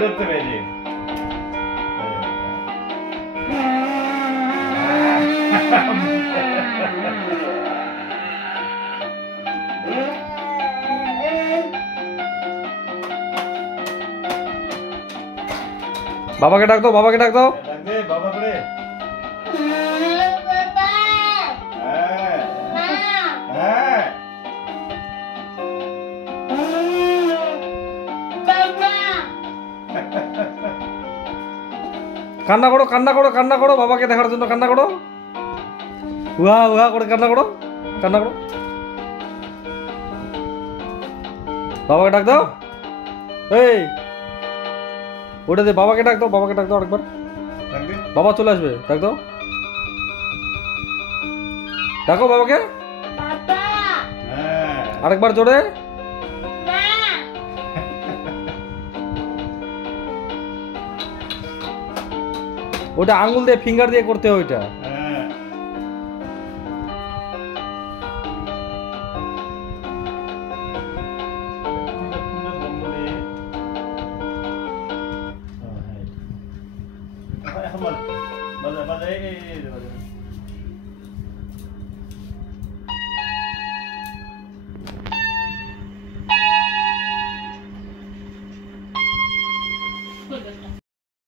ধরতে পেরেছি। বাবাকে ডাক দাও, বাবাকে ডাক দাও। ডাক দে বাবা করে। হ্যাঁ কান্না করো, কান্না করো, কান্না করো, বাবাকে দেখার জন্য কান্না করো। উহা উহা করে কান্না করো, কান্না করো। বাবাকে ডাক দাও। এই ওটা দে, বাবাকে ডাক দাও, বাবাকে ডাক দাও আরেকবার। ডাক দে। বাবা চলে আসবে, ডাক দাও। ডাকো বাবাকে হ্যাঁ আরেকবার জোরে। ওটা আঙ্গুল দিয়ে, ফিঙ্গার দিয়ে করতে হয় ওইটা। হ্যাঁ এখন বল বাজা বাজা এই